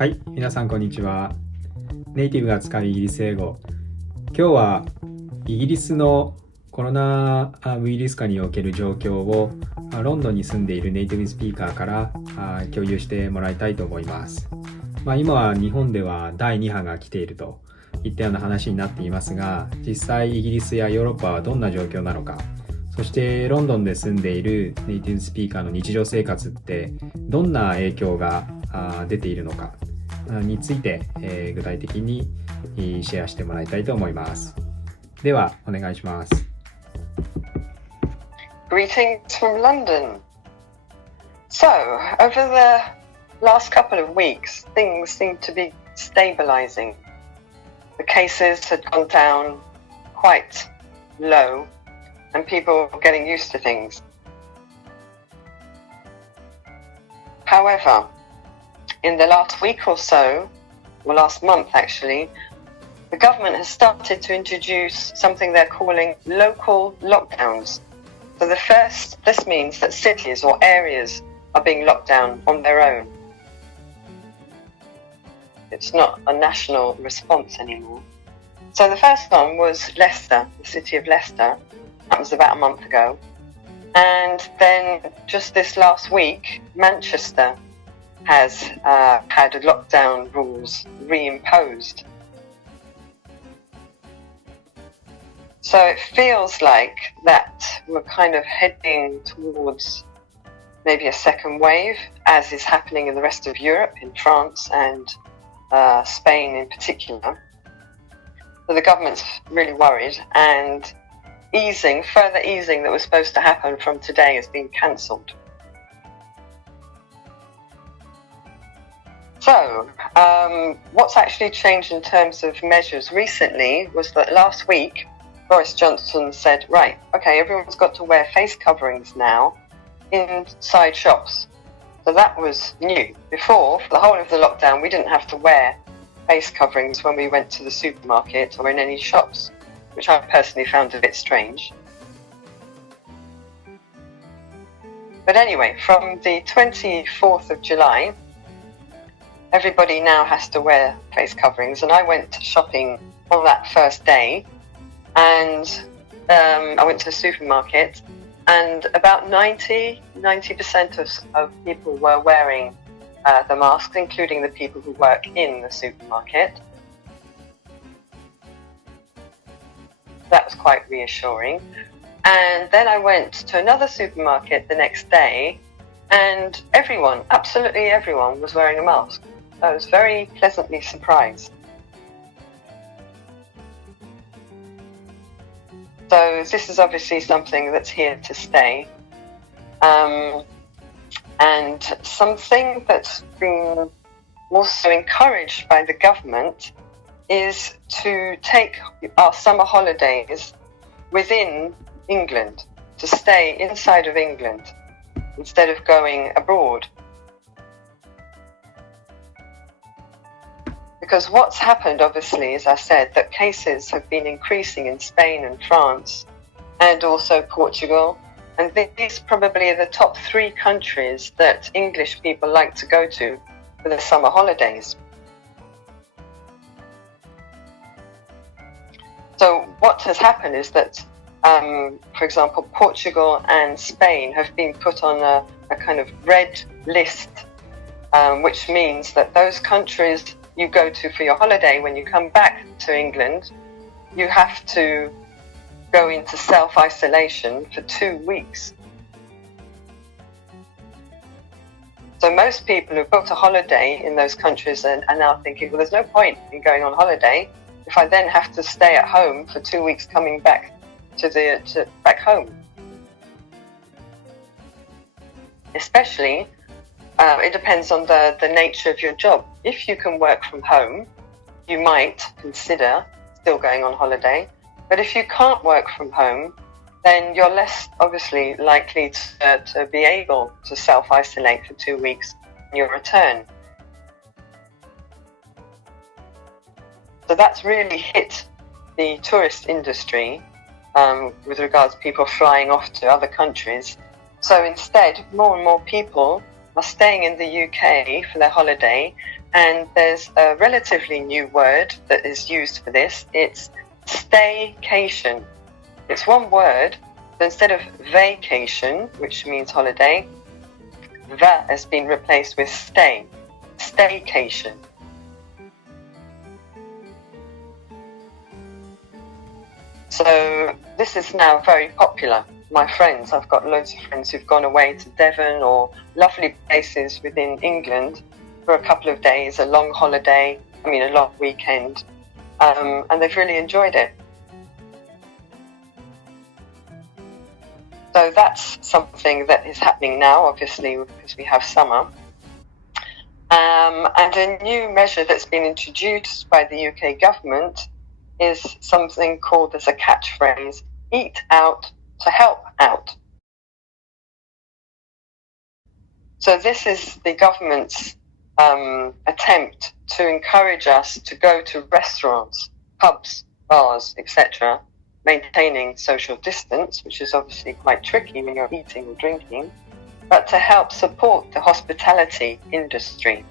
はい、皆さんこんにちは。ネイティブが使うイギリス英語。今日はイギリスのコロナウイルス禍における状況をロンドンに住んでいるネイティブスピーカーから共有してもらいたいと思います。今は日本では第2波が来ているといったような話になっていますが、実際イギリスやヨーロッパはどんな状況なのか、そしてロンドンで住んでいるネイティブスピーカーの日常生活ってどんな影響が出ているのかについて、具体的にシェアしてもらいたいと思います。ではお願いします。Greetings from London. So, over the last couple of weeks, things seem to be stabilizing. The cases had gone down quite low, and people were getting used to things. However, in the last week or so, or last month actually, the government has started to introduce something they're calling local lockdowns. So this means that cities or areas are being locked down on their own. It's not a national response anymore. So the first one was Leicester, the city of Leicester. That was about a month ago. And then just this last week, Manchester has had lockdown rules reimposed. So it feels like that we're kind of heading towards maybe a second wave, as is happening in the rest of Europe, in France and Spain in particular. So the government's really worried, and further easing that was supposed to happen from today has been cancelled. So, what's actually changed in terms of measures recently was that last week, Boris Johnson said, right, okay, everyone's got to wear face coverings now inside shops. So that was new. Before, for the whole of the lockdown, we didn't have to wear face coverings when we went to the supermarket or in any shops, which I personally found a bit strange. But anyway, from the 24th of July, everybody now has to wear face coverings, and I went shopping on that first day, and I went to the supermarket, and about 90% of people were wearing the masks, including the people who work in the supermarket. That was quite reassuring. And then I went to another supermarket the next day, and everyone, absolutely everyone, was wearing a mask. I was very pleasantly surprised. So this is obviously something that's here to stay. And something that's been also encouraged by the government is to take our summer holidays within England, to stay inside of England instead of going abroad. Because what's happened, obviously, as I said, that cases have been increasing in Spain and France and also Portugal. And these probably are the top 3 countries that English people like to go to for the summer holidays. So what has happened is that, for example, Portugal and Spain have been put on a kind of red list, which means that those countries you go to for your holiday, when you come back to England, you have to go into self-isolation for 2 weeks. So most people who've booked a holiday in those countries are now thinking, well, there's no point in going on holiday if I then have to stay at home for 2 weeks coming back back home. Especially, it depends on the nature of your job. If you can work from home, you might consider still going on holiday. But if you can't work from home, then you're less obviously likely to be able to self-isolate for 2 weeks on your return. So that's really hit the tourist industry with regards to people flying off to other countries. So instead, more and more people are staying in the UK for their holiday, and there's a relatively new word that is used for this. It's staycation. It's one word, but instead of vacation, which means holiday, that has been replaced with stay. Staycation. So this is now very popular. My friends, I've got loads of friends who've gone away to Devon or lovely places within England for a couple of days, a long holiday, a long weekend, and they've really enjoyed it. So that's something that is happening now, obviously, because we have summer. And a new measure that's been introduced by the UK government is something called as a catchphrase, eat out to help out. So this is the government's attempt to encourage us to go to restaurants, pubs, bars, etc., maintaining social distance, which is obviously quite tricky when you're eating or drinking, but to help support the hospitality industry.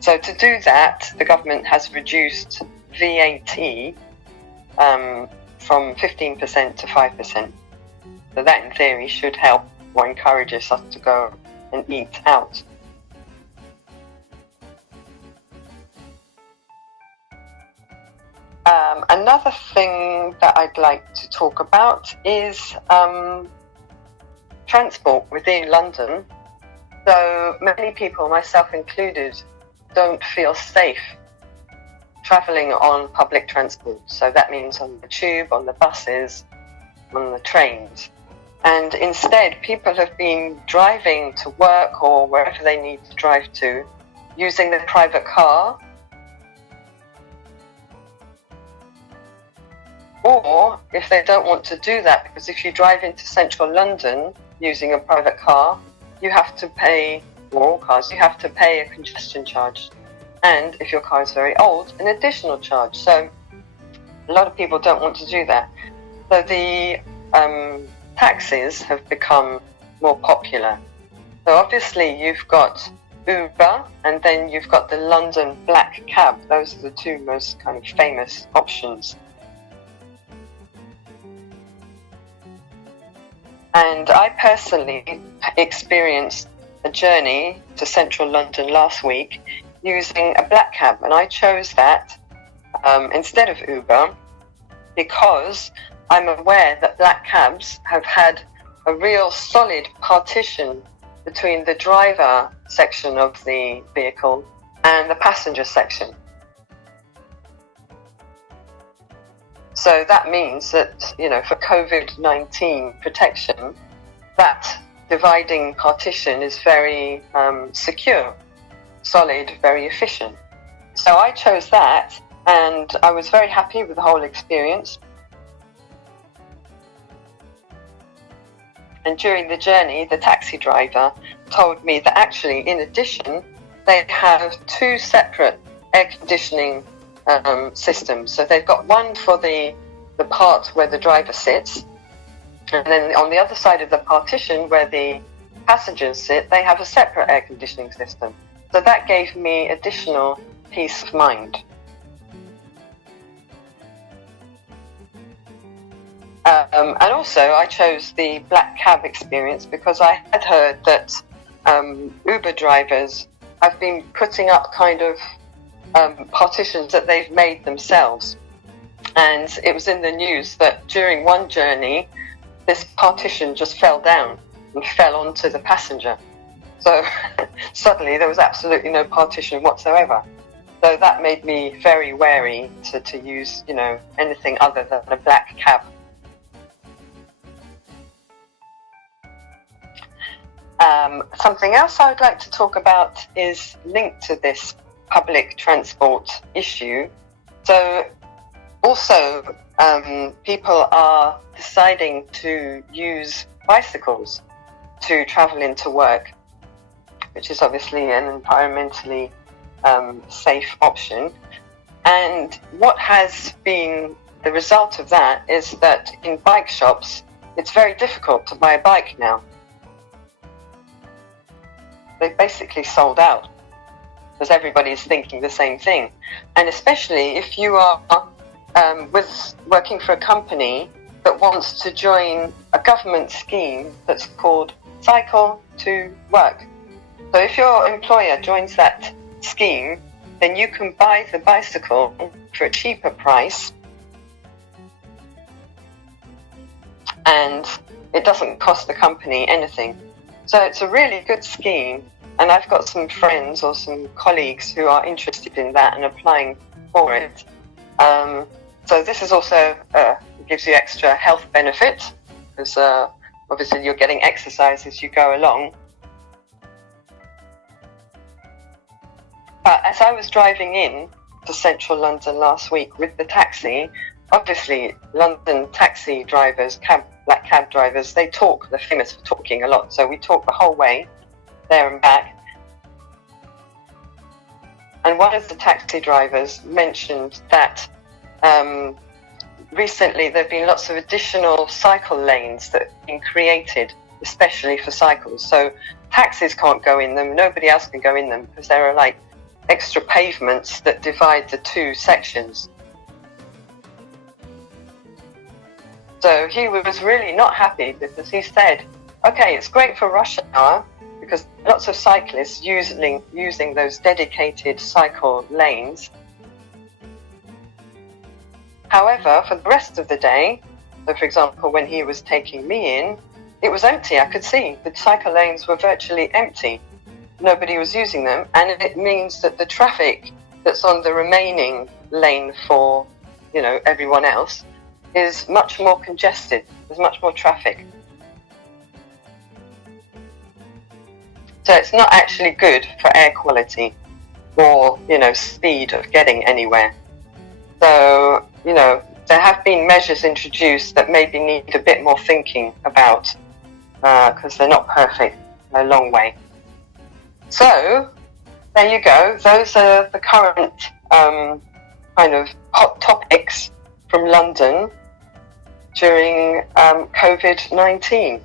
So to do that, the government has reduced VAT from 15% to 5%. So that in theory should help or encourages us to go and eat out. Another thing that I'd like to talk about is transport within London. So many people, myself included, don't feel safe travelling on public transport. So that means on the tube, on the buses, on the trains. And instead, people have been driving to work or wherever they need to drive to, using their private car. Or if they don't want to do that, because if you drive into central London using a private car, you have to pay, or all cars, you have to pay a congestion charge. And if your car is very old, an additional charge. So a lot of people don't want to do that. So the taxis have become more popular. So obviously you've got Uber and then you've got the London black cab. Those are the two most kind of famous options. And I personally experienced a journey to central London last week using a black cab, and I chose that instead of Uber because I'm aware that black cabs have had a real solid partition between the driver section of the vehicle and the passenger section. So that means that, for COVID-19 protection, that dividing partition is very secure, solid, very efficient. So I chose that, and I was very happy with the whole experience. And during the journey, the taxi driver told me that actually, in addition, they have two separate air conditioning systems. So they've got one for the part where the driver sits, and then on the other side of the partition where the passengers sit, they have a separate air conditioning system. So that gave me additional peace of mind. And also I chose the black cab experience because I had heard that Uber drivers have been putting up kind of partitions that they've made themselves. And it was in the news that during one journey, this partition just fell down and fell onto the passenger. So suddenly there was absolutely no partition whatsoever. So that made me very wary to use, anything other than a black cab. Something else I would like to talk about is linked to this public transport issue. So also, people are deciding to use bicycles to travel into work, which is obviously an environmentally safe option. And what has been the result of that is that in bike shops, it's very difficult to buy a bike now. they've basically sold out because everybody's thinking the same thing. And especially if you are working for a company that wants to join a government scheme that's called Cycle to Work. So if your employer joins that scheme, then you can buy the bicycle for a cheaper price, and it doesn't cost the company anything. So it's a really good scheme, and I've got some friends or some colleagues who are interested in that and applying for it. So this is also gives you extra health benefit, because obviously you're getting exercise as you go along. But as I was driving in to central London last week with the taxi, obviously London taxi drivers, black cab drivers, they're famous for talking a lot. So we talked the whole way, there and back. And one of the taxi drivers mentioned that recently there have been lots of additional cycle lanes that have been created, especially for cycles. So taxis can't go in them, nobody else can go in them, because there are like extra pavements that divide the two sections. So he was really not happy, because he said, okay, it's great for rush hour because lots of cyclists using those dedicated cycle lanes. However, for the rest of the day, so for example, when he was taking me in, it was empty. I could see the cycle lanes were virtually empty. Nobody was using them, and it means that the traffic that's on the remaining lane for, everyone else is much more congested. There's much more traffic. So it's not actually good for air quality or, speed of getting anywhere. So, there have been measures introduced that maybe need a bit more thinking about, because they're not perfect, a long way. So, there you go. Those are the current kind of hot topics from London during COVID-19.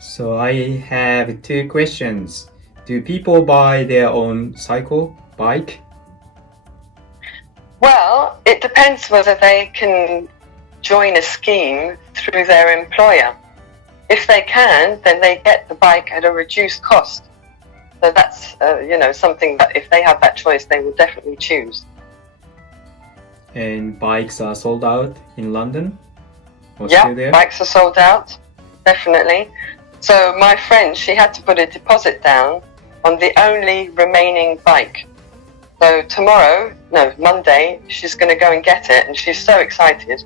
So I have two questions. Do people buy their own bike? Well, it depends whether they can join a scheme through their employer. If they can, then they get the bike at a reduced cost. So that's, something that if they have that choice, they will definitely choose. And bikes are sold out in London? Yeah, bikes are sold out, definitely. So my friend, she had to put a deposit down on the only remaining bike. So Monday, she's going to go and get it, and she's so excited.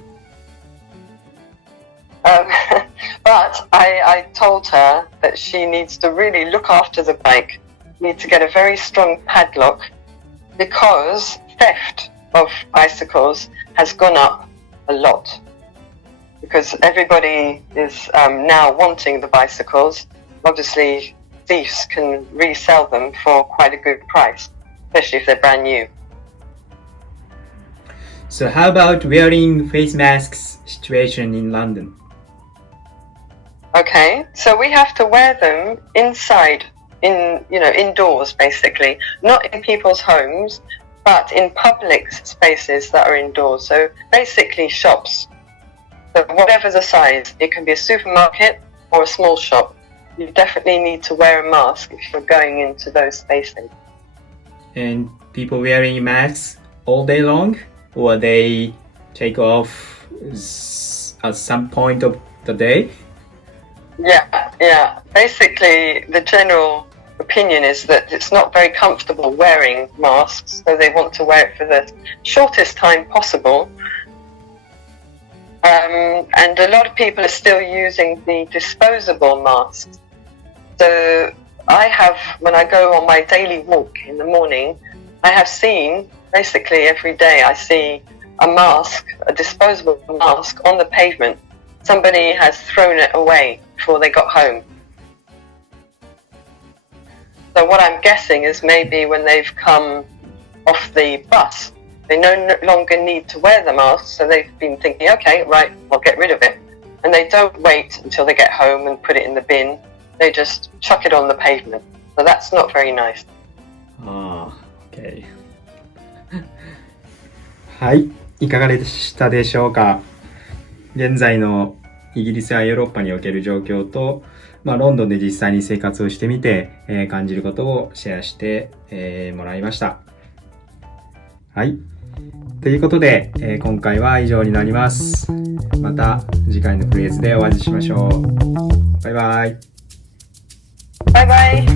But I told her that she needs to really look after the bike, need to get a very strong padlock, because theft of bicycles has gone up a lot. Because everybody is now wanting the bicycles. Obviously, thieves can resell them for quite a good price, especially if they're brand new. So how about wearing face masks situation in London? Okay, so we have to wear them indoors basically, not in people's homes, but in public spaces that are indoors. So basically shops. So whatever the size, it can be a supermarket or a small shop. You definitely need to wear a mask if you're going into those spaces. And people wearing masks all day long, or they take off at some point of the day? Yeah. Basically, the general opinion is that it's not very comfortable wearing masks, so they want to wear it for the shortest time possible. And a lot of people are still using the disposable masks. So when I go on my daily walk in the morning, I have seen, basically every day I see a disposable mask on the pavement. Somebody has thrown it away before they got home. So what I'm guessing is maybe when they've come off the bus, they no longer need to wear the mask, so they've been thinking, okay, right, I'll get rid of it. And they don't wait until they get home and put it in the bin. they just chuck it on the pavement. So that's not very nice. OK はい、いかがでしたでしょうか。現在のイギリスやヨーロッパにおける状況と、ロンドンで実際に生活をしてみて、感じることをシェアして、もらいました。はい。ということで、今回は以上になります。また次回のフレーズでお会いしましょう。バイバイ。バイバイ。